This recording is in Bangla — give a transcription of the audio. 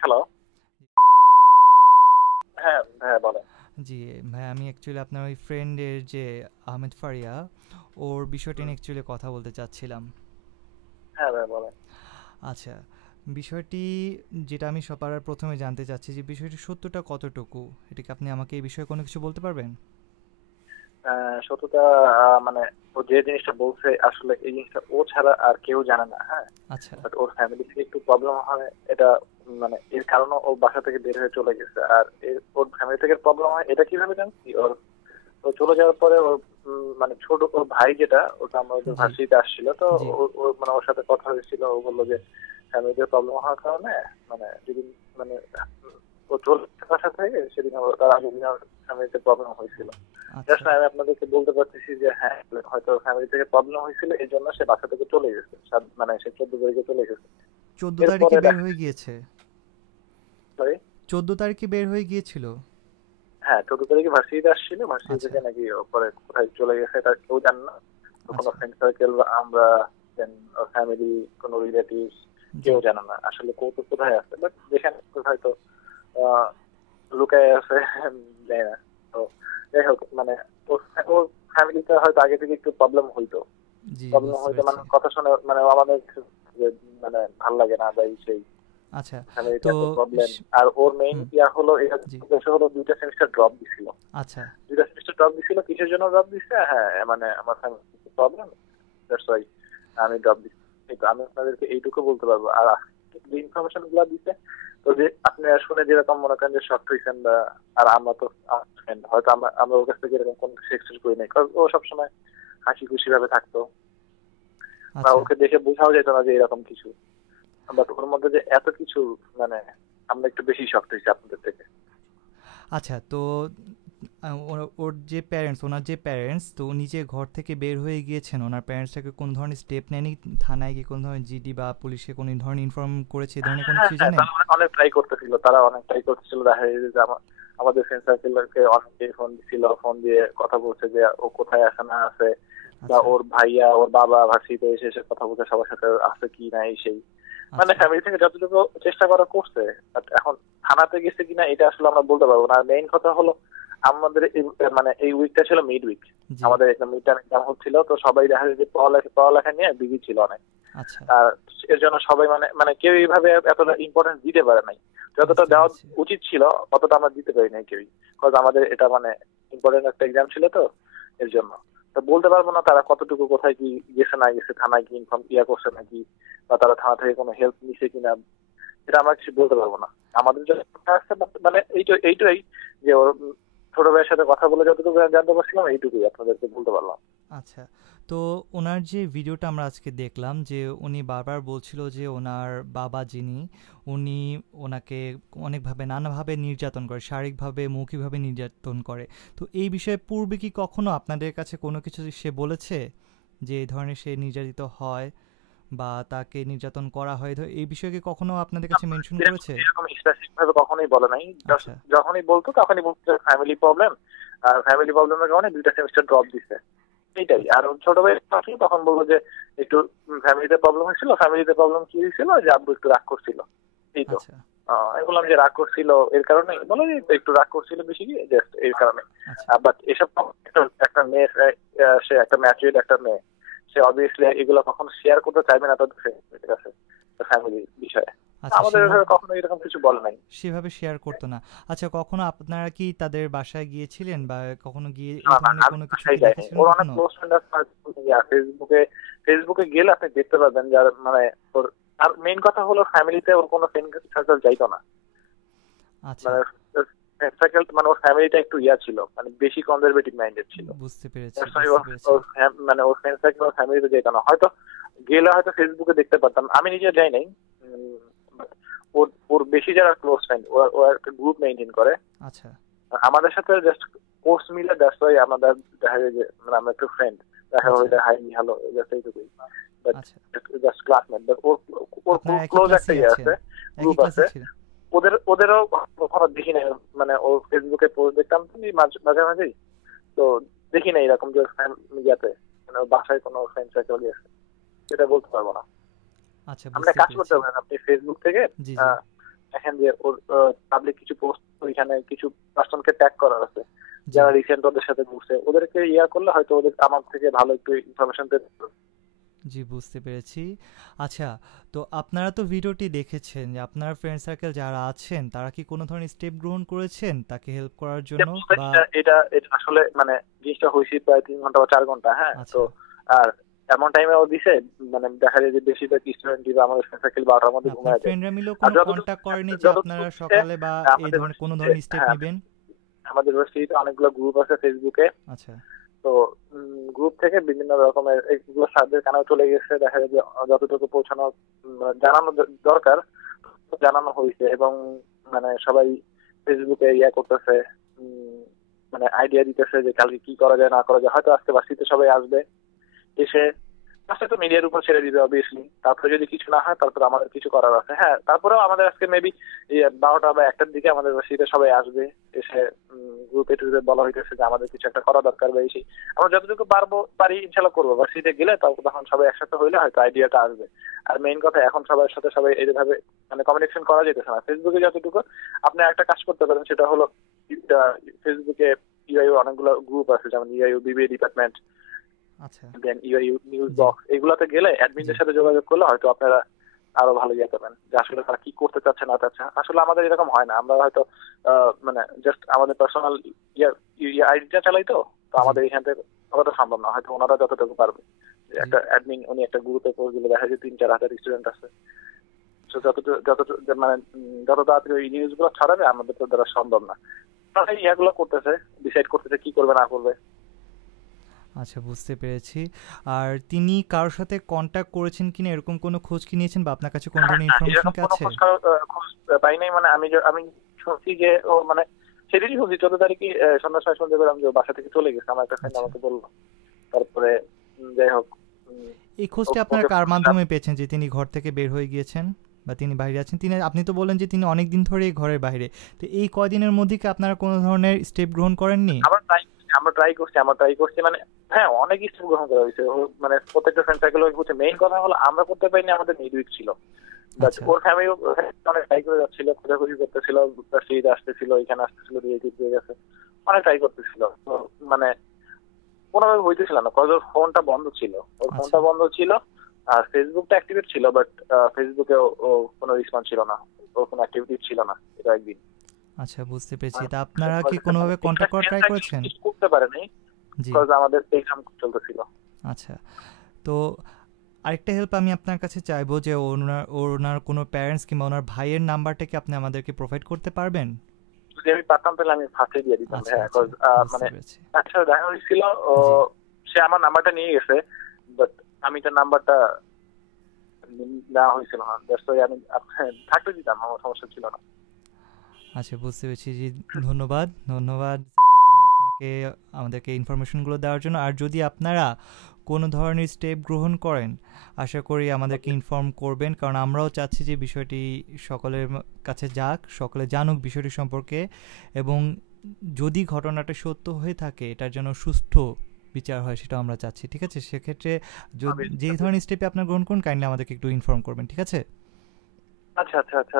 হ্যালো। হ্যাঁ, হ্যাঁ বলেন। জি, ভাই আমি অ্যাকচুয়ালি আপনার ওই ফ্রেন্ডের যে আহমেদ ফারিয়া, ওর বিষয়টা হুম। নিয়ে অ্যাকচুয়ালি কথা বলতে চাচ্ছিলাম। হ্যাঁ ভাই বলেন। আচ্ছা, বিষয়টি যেটা আমি সবার প্রথমে জানতে চাচ্ছি যে বিষয়টির সত্যটা কতটুকু? এটা কি আপনি আমাকে এই বিষয়ে কোনো কিছু বলতে পারবেন? সত্যতা মানে ও যে জিনিসটা বলছে আসলে এই জিনিসটা ও ছাড়া আর কেউ জানে না, হ্যাঁ? আচ্ছা, বাট ওর ফ্যামিলি থেকে একটু প্রবলেম হয় এটা, মানে এর কারণে ও বাসা থেকে বের হয়ে চলে গেছে। আর ওর ফ্যামিলি থেকে প্রবলেম হয় এটা কিভাবে জানছি? ও চলে যাওয়ার পরে ওর মানে ছোট ওর ভাই যেটা ওটা আমাদের জি, ভার্সিটিতে আসছিল, তো জি, মানে ওর সাথে কথা হয়েছিল। ও বললো যে ফ্যামিলিতে প্রবলেম হওয়ার কারণে মানে যেদিন মানে ও চলে যাওয়ার বাসা থেকে সেদিন তার আগের দিন ফ্যামিলিতে প্রবলেম হয়েছিল। জাস্ট আচ্ছা। আমি আপনাদেরকে বলতে পারতেছি যে হ্যাঁ, হয়তো ফ্যামিলি থেকে প্রবলেম হয়েছিল এই জন্য সে বাসা থেকে চলে গেছে, মানে সে 14 তারিখে চলে গেছে। ১৪ তারিখে এরপরে বের হয়ে গিয়েছে? সরি, ১৪ তারিখে বের হয়ে গিয়েছিল? হ্যাঁ 14 তারিখে ভার্সিটিতে আসছিল, ভার্সিটি আচ্ছা, থেকে নাকি ও পরে কোথায় চলে গেছে এটা কেউ জানে না। তো কোনো আচ্ছা, ফ্রেন্ড সার্কেল বা আমরা ফ্যামিলি, কোনো রিলেটিভস জি, কেউ জানে না আসলে কৌতুক কোথায় আছে, বাট যেখানে হয়তো আহ, লুকায় আছে জানি না। তো যাই হোক, মানে ওর ওর ফ্যামিলিতে হয়তো আগে থেকে একটু প্রবলেম হইতো। জি প্রবলেম বুঝতে হইতো পেরেছি। মানে কথা শুনে মানে আমাদের যে মানে ভাল লাগে না বা এই সেই আচ্ছা, ফ্যামিলিতে তো এত প্রবলেম। স আর ওর মেইন হুম, ইয়া হলো এটা, জি, উদ্দেশ্য হলো 2টা সেমিস্টার ড্রপ দিছিল। আচ্ছা, 2টা সেমিস্টার ড্রপ দিছিল, কিসের জন্য ড্রপ দিছে? হ্যাঁ মানে আমার ফ্যামিলি প্রবলেম, দ্যাটস ওয়াই আমি ড্রপ দিচ্ছি। এই তো আমি আপনাদেরকে এইটুকু বলতে পারবো। আর যে ইনফরমেশন গুলো দিতে, তো যে আপনি শুনে যেরকম মনে করেন যে শক্ট হয়েছেন বা, আর আমরা তো friend, হয়তো আমরা আমরা ওর কাছ থেকে এরকম কোনো কিছু এক্সপেক্ট করি নাই, কারণ ও সবসময় হাসি খুশি ভাবে থাকতো, বা আচ্ছা, ওকে দেখে বোঝাও যেত না যে এরকম কিছু। বাট ওর মধ্যে যে এত কিছু, মানে আমরা একটু বেশি শক্ত হয়েছি আপনাদের থেকে। আচ্ছা, তো ওর যে প্যারেন্টস, ওনার যে প্যারেন্টস, তো উনি যে ঘর থেকে বের হয়ে গিয়েছেন, ওনার প্যারেন্টসটাকে কোন ধরনের স্টেপ নেয়নি? থানায় গিয়ে কোন ধরনের জিডি বা পুলিশকে কোনো ধরনের ইনফর্ম করেছে, এই ধরনের কোনো হ্যাঁ কিছু হ্যাঁ, জানেন? তারা অনেক অনেক ট্রাই করতেছিল, তারা অনেক ট্রাই করতেছিল। দেখা যায় যে আমাদের ফ্রেন্ড সার্কেলকে অনেকে ফোন দিছিল, ফোন দিয়ে কথা বলছে যে ও কোথায় আছে না আছে, বা আচ্ছা, ওর ভাইয়া ওর বাবা ভার্সিটিতে এসে এসে কথা বলছে সবার সাথে, আছে কি না এই সেই। মানে আচ্ছা, ফ্যামিলি থেকে যতটুকু চেষ্টা করা করছে, but এখন থানাতে গেছে কিনা এটা আসলে আমরা বলতে পারবো না। আর মেইন কথা হলো আমাদের মানে এই উইকটা ছিল মিড উইক, জি, আমাদের একটা মিড টার্ম এক্সাম হচ্ছিল, তো সবাই দেখা যায় যে পড়ালেখা পড়ালেখা নিয়ে বিজি ছিল অনেক। আচ্ছা, আর এর জন্য সবাই মানে মানে কেউ এইভাবে এতটা ইম্পর্টেন্স দিতে পারে নাই। যতটা বুঝতে দেওয়া পেরেছি। উচিত ছিল অতটা আমরা দিতে পারি নাই কেউই, বিকজ আমাদের এটা মানে ইম্পর্টেন্ট একটা এক্সাম ছিল, তো এর জন্য তো বলতে পারবো না তারা কতটুকু কোথায় কি গেছে না গেছে, থানায় কি ইনফর্ম ইয়া করছে নাকি, বা তারা থানা থেকে কোনো হেল্প নিছে কিনা, এটা আমরা কিছু বলতে পারবো না। আমাদের জন্য আছে মানে এইটাই যে ওর ছোট ভাইয়ের সাথে কথা বলে যতটুকু জানতে পারছিলাম এইটুকুই আপনাদেরকে বলতে পারলাম। আচ্ছা, তো ওনার যে ভিডিওটা আমরা আজকে দেখলাম, যে উনি বারবার বলছিল যে ওনার বাবা যিনি, উনি ওনাকে অনেকভাবে নানাভাবে নির্যাতন করে, শারীরিকভাবে, মৌখিকভাবে নির্যাতন করে। তো এই বিষয়ে পূর্বে কি কখনো আপনাদের কাছে কোনো কিছু সে বলেছে যে এই ধরনের সে নির্যাতিত হয় বা তাকে নির্যাতন করা হয়? এই বিষয়ে কি কখনো আপনাদের কাছে মেনশন এরকম করেছে? এরকম স্পেসিফিক ভাবে কখনোই বলে নাই। আচ্ছা, যখনই বলতো তখনই বলতো ফ্যামিলি প্রবলেম, আর ফ্যামিলি প্রবলেমের কারণে 2টা সেমিস্টার ড্রপ দিছে, এইটাই। আচ্ছা, আর ওর ছোট ভাই আসলে তখন বলবো যে একটু ফ্যামিলিতে প্রবলেম হয়েছিল, ফ্যামিলিতে প্রবলেম কি হয়েছিল যে আব্বু একটু রাগ করছিল, এই তো। আচ্ছা, আমি বললাম যে রাগ করছিল এর কারণে, বলে যে একটু রাগ করছিল বেশি কি জাস্ট এর কারণে। আচ্ছা, বাট এসব একটা একটা মেয়ে, সে একটা ম্যাচুরিড একটা মেয়ে, সে অবভিয়াসলি এগুলো কখনো শেয়ার করতে চাইবে না তাদের ফ্যামিলির কাছে, ফ্যামিলির বিষয়ে। আচ্ছা, আমাদের এভাবে কখনো এরকম কিছু বলে নাই। সেভাবে শেয়ার করতো না। আচ্ছা, কখনো আপনারা কি তাদের বাসায় গিয়েছিলেন বা কখনো গিয়ে না এই না, ধরনের আমি কোনো কিছু বাসায় কি যাইনি। দেখেছিলেন ওর অনেক কখনো? ক্লোজ ফ্রেন্ড আছে ফেসবুকে, ফেসবুকে গেলে আপনি দেখতে পাবেন যার মানে ওর। আর মেইন কথা হলো ফ্যামিলিতে ওর কোনো ফ্রেন্ড সার্কেল যাইতো না, আচ্ছা, মানে ফ্রেন্ড সার্কেল মানে ওর ফ্যামিলিটা একটু ইয়া ছিল, মানে বেশি কনজারভেটিভ মাইন্ডেড ছিল। বুঝতে পেরেছি, That's why বুঝতে পেরেছি। মানে ওর ফ্রেন্ড সার্কেল ওর ফ্যামিলিতে যেত না। হয়তো গেলে হয়তো ফেসবুকে দেখতে পারতাম, আমি নিজে যাই নাই। উম, but ওর ওর বেশি যারা ক্লোজ ফ্রেন্ড, ও একটা গ্রুপ মেনটেন করে আচ্ছা, আমাদের সাথে, জাস্ট কোর্স মিলে। দ্যাটস ওয়াই আমাদের দেখা যায় যে মানে আমরা একটু ফ্রেন্ড, দেখা আচ্ছা, হইলে হাই হ্যালো জাস্ট এইটুকুই। বাট আচ্ছা। Just classmate. বাট ওর ওর আপনারা একই ক্লোজ একটা ক্লাসেই ইয়ে আছেন? আছে, একই গ্রুপ ক্লাসে আছে। ছিলেন? ওদেরও কখনো দেখি নাই, মানে ওর ফেসবুকে পোস্ট দেখতাম তো এই মাঝে মাঝেই, তো দেখি না এরকম যে ইয়াতে মানে ওর বাসায় কোনো ফ্রেন্ড সার্কেল গেছে, সেটা বলতে পারবো না। আচ্ছা, আপনি বুঝতে কাজ করতে পেরেছি। পারেন, আপনি ফেসবুক থেকে জি, জি। দেখেন যে ওর পাবলিক কিছু পোস্ট, ওইখানে কিছু পার্সনকে ট্যাগ করার আছে জি যারা রিসেন্ট ওদের সাথে ঘুরছে, ওদেরকে ইয়া করলে হয়তো ওদের আমার থেকে ভালো একটু ইনফরমেশন পেতে পারবে। জি, বুঝতে পেরেছি। আচ্ছা, তো আপনারা তো ভিডিওটি দেখেছেন যে আপনার ফ্রেন্ড সার্কেল যারা আছেন তারা কি কোনো ধরনের স্টেপ গ্রহণ করেছেন তাকে হেল্প করার জন্য? বা এটা এটা আসলে মানে জিনিসটা হয়েছে প্রায় 3 ঘন্টা বা 4 ঘন্টা, হ্যাঁ। তো আচ্ছা, আর এমন টাইমে ও দিছে, মানে দেখা যায় যে বেশিরভাগ স্টুডেন্ট বা আমাদের ফ্রেন্ড সার্কেল 12টার মধ্যে আপনার ঘুমায় যায়। ফ্রেন্ডরা মিলেও আর কোনো যতটুকু কন্টাক্ট করেনি যে যতটুকু আপনারা দিছে সকালে বা এই আমাদের ধরনের কোনো ভার্সিটিতে, ধরনের স্টেপ হ্যাঁ নেবেন? আমাদের ভার্সিটিতে অনেকগুলো গ্রুপ আছে ফেসবুকে। আচ্ছা, তো গ্রুপ থেকে বিভিন্ন রকমের এগুলো স্যারদের কানেও চলে গেছে, দেখা যায় যে যতটুকু পৌঁছানো জানানো দরকার জানানো হয়েছে, এবং মানে সবাই ফেসবুকে ইয়া করতেছে, উম, মানে আইডিয়া দিতেছে যে কালকে কি করা যায় না করা যায়। হয়তো আজকে ভার্সিটিতে সবাই আসবে, এসে আজকে তো মিডিয়ার উপর ছেড়ে দিবে অবভিয়াসলি, তারপরে যদি কিছু না হয় তারপরে আমাদের কিছু করার আছে। হ্যাঁ, তারপরেও আমাদের আজকে মেবি 12টা বা 1টার দিকে আমাদের ভার্সিটিতে সবাই আসবে, এসে গ্রুপে টুপে বলা হইতেছে যে আমাদের কিছু একটা করা দরকার বা এই সেই। আমরা যতটুকু পারি ইনশাল্লাহ করবো। ভার্সিটিতে গেলে তখন সবাই একসাথে হইলে হয়তো আইডিয়াটা আসবে। আর মেইন কথা, এখন সবার সাথে সবাই এইভাবে মানে কমিউনিকেশন করা যেতেছে না। ফেসবুকে যতটুকু আপনি একটা কাজ করতে পারেন সেটা হলো ফেসবুকে ইআইইউ অনেকগুলো গ্রুপ আছে, যেমন ইআইইউ বিবিএ ডিপার্টমেন্ট, আচ্ছা, দেন ইআইইউ নিউজ জি, বক্স, এগুলাতে গেলে জি, অ্যাডমিনদের সাথে যোগাযোগ করলে হয়তো আপনারা আরো ভালো ইয়ে পাবেন যে আসলে তারা কি করতে চাচ্ছে না চাচ্ছে। আসলে আমাদের এরকম হয় না, আমরা হয়তো মানে জাস্ট আমাদের পার্সোনাল আইডিটা চালাই, তো জি, আমাদের এখান থেকে অতটা সম্ভব না, হয়তো ওনারা যতটুকু পারবে। যে জি। একটা অ্যাডমিন উনি একটা গ্রুপে পোস্ট দিলে দেখা যায় 3-4 হাজার স্টুডেন্ট আছে। তো মানে যত তাড়াতাড়ি ওই নিউজ গুলো ছড়াবে আমাদের তো দ্বারা সম্ভব না। তারা ইয়াগুলো করতেছে, ডিসাইড করতেছে কি করবে না করবে। আচ্ছা, বুঝতে পেরেছি। আর তিনি কারোর সাথে কন্ট্যাক্ট করেছেন কিনা এরকম কোনো খোঁজ কি নিয়েছেন বা আপনার কাছে কোনো না, ধরনের না, ইনফরমেশন এরকম কি কোনো আছে? খোঁজ পাই নাই। মানে আমি শুনছি যে ও মানে সেদিনই শুনছি 14 তারিখে সন্ধ্যার সময় শুনতে পেলাম যে ও বাসা থেকে চলে গেছে। আমার একটা ফ্রেন্ড আচ্ছা, আমাকে বললো। তারপরে যাই হোক, এই খোঁজটা আপনারা ওকে কার বলছিলাম। মাধ্যমে পেয়েছেন যে তিনি ঘর থেকে বের হয়ে গিয়েছেন বা তিনি বাইরে আছেন? আপনি তো বললেন যে তিনি অনেক দিন ধরেই ঘরের বাইরে। তো এই কয়দিনের মধ্যে কি আপনারা কোনো ধরনের স্টেপ গ্রহণ করেননি? আমরা ট্রাই করছি মানে, হ্যাঁ অনেক স্টেপ গ্রহণ করা হয়েছে। মানে প্রত্যেকটা ফ্রেন্ড সার্কেল হচ্ছে। মেইন কথা হলো আমরা করতে পারিনি, আমাদের মিডউইক ছিল। বাট আচ্ছা, ওর ফ্যামিলি অনেক ট্রাই করে যাচ্ছিল, খোঁজাখুঁজি করতেছিল, সিরিজ আসতেছিল, এখানে আসতেছিল, রিলেটিভ দিয়ে গেছে, অনেক ট্রাই করতেছিল। তো মানে কোনোভাবে হইতেছিল না, কজ ওর ফোনটা বন্ধ ছিল। ওর আচ্ছা, ফোনটা বন্ধ ছিল, আর ফেসবুকটা অ্যাক্টিভেট ছিল, বাট ফেসবুকে ও কোনো রেসপন্স ছিল না, ওর কোনো অ্যাক্টিভিটি ছিল না এটা একদিন। আচ্ছা, বুঝতে পেরেছি। তা আপনারা কি কোনোভাবে কন্ট্যাক্ট করার ট্রাই করেছেন? কিছু করতে পারেনি, জি, কজ আমাদের এক্সাম চলতেছিল। আচ্ছা। তো আরেকটা হেল্প আমি আপনার কাছে চাইবো যে ওনার কোনো প্যারেন্টস কিংবা ওনার ভাইয়ের নাম্বারটা কি আপনি আমাদেরকে প্রোভাইড করতে পারবেন? যদি আমি পারতাম তাহলে আমি ফাঁসে দিয়ে দিতাম, আচ্ছা, হ্যাঁ। আচ্ছা, কজ বুঝতে মানে পেরেছি। আচ্ছা দেখা হয়েছিল, জি, সে আমার নাম্বারটা নিয়ে গেছে, বাট আমি তার নাম্বারটা নেওয়া হয়েছিল না। That's why আমি থাকতে দিতাম, আমার সমস্যা ছিল না। আচ্ছা, বুঝতে পেরেছি। জি, ধন্যবাদ, ধন্যবাদ সাজিদ ভাই আপনাকে আমাদেরকে ইনফরমেশনগুলো দেওয়ার জন্য। আর যদি আপনারা কোনো ধরনের স্টেপ গ্রহণ করেন, আশা করি আমাদেরকে ইনফর্ম করবেন, কারণ আমরাও চাচ্ছি যে বিষয়টি সকলের কাছে যাক, সকলে জানুক বিষয়টি সম্পর্কে, এবং যদি ঘটনাটা সত্য হয়ে থাকে এটার জন্য সুষ্ঠু বিচার হয় সেটাও আমরা চাচ্ছি। ঠিক আছে? সেক্ষেত্রে যেই ধরনের স্টেপে আপনারা গ্রহণ করুন কাইন্ডলি আমাদেরকে একটু ইনফর্ম করবেন। ঠিক আছে? আচ্ছা, আচ্ছা, আচ্ছা,